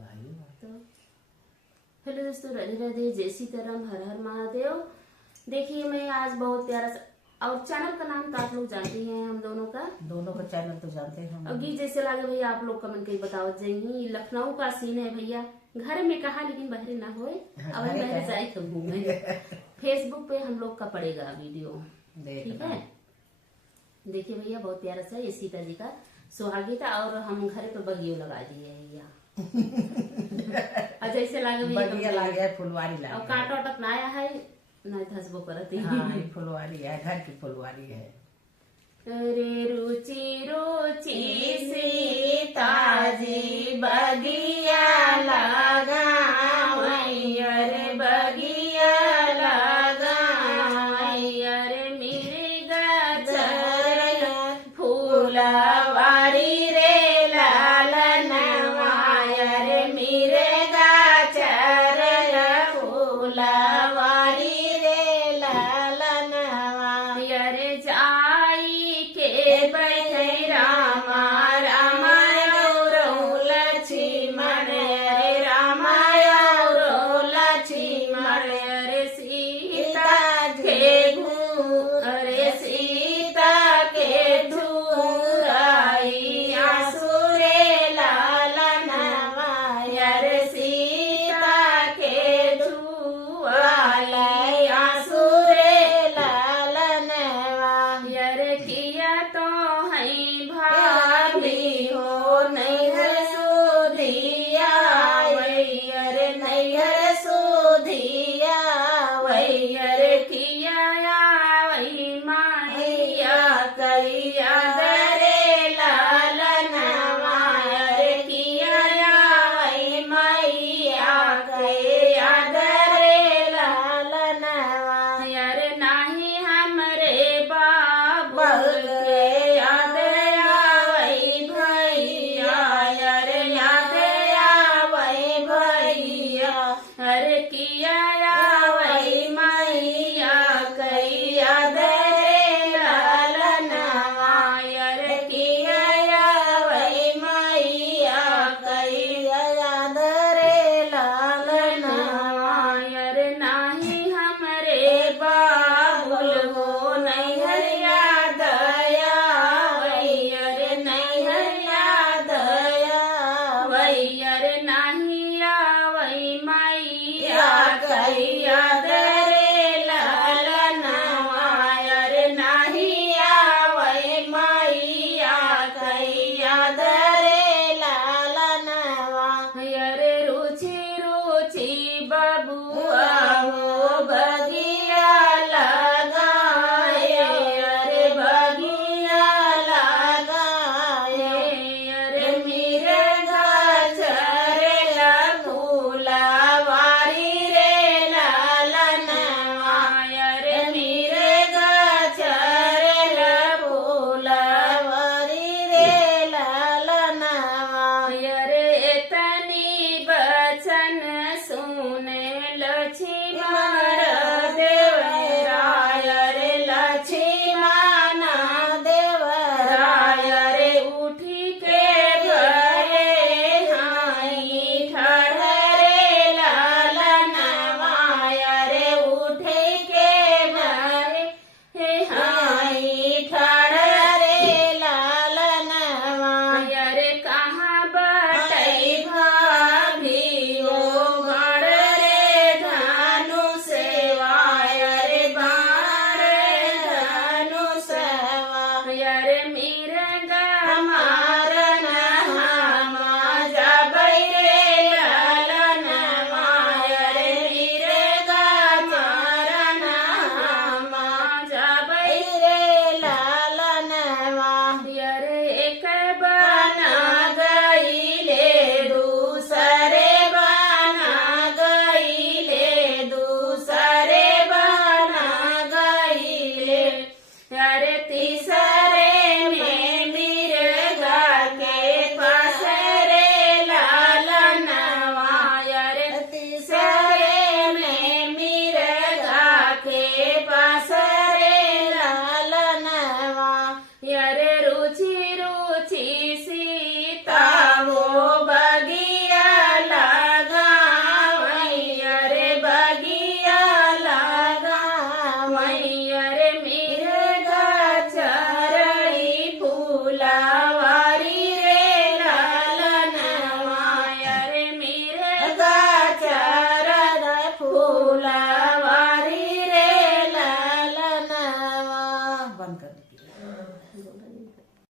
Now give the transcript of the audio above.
बधाई हो। तो हेलो दोस्तों, राधे राधे, जय सीताराम, हर हर महादेव। देखिए मैं आज बहुत प्यारा सा, और चैनल का नाम तो आप लोग जानते ही हैं, हम दोनों का चैनल तो जानते हैं हम। और गीत जैसे लगे भैया आप लोग कमेंट करके बताओ। जही लखनऊ का सीन है भैया, घर में कहा लेकिन बहरे ना होए, अब बहरे जाए तो घूमे। फेसबुक पे हम लोग का पड़ेगा वीडियो, ठीक है। देखिए भैया बहुत प्यारा सा ये सीता जी का सुहागी था, और हम घर पे बगियो लगा दिए भैया। और जैसे लागे बगिया लागे है, फुलवारी लागे और कांटा वाटा ना आया है ना धसबो करती। हाँ, फुलवारी है, घर की फुलवारी है। रे रुचि रुचि सीता जी बगिया लगा, रे बगिया लगा, रे मेरे गजर फूलवारी रे लालनवा, रे मेरे गजर फूलवारी रे लालनवा, रे जाई के बैठे रामा रामा और लक्ष्मण, रे रामा और लक्ष्मण, रे सीता के रे सीता के धुआई आसुरे लालनवा, रे सीता के धुआई आसुरे लालनवा, रे किया तो है भाभी हो नैहर सुधिया, रे नैहर सुधिया, रे किया वही माहिया कैया दरे लालनवा, रे किया वही मैया कैया दरे लालनवा, रे नाही हमरे बाबू के याद आवई भैया, रे याद आवई भैया, अरे किया आवई मैया कैया दरे लालनवा, रे किया आवई मैया कैया दरे लालनवा, रे नाही हमरे बाबुल हो नैहर याद आवई, रे नैहर याद आवई, रे नाही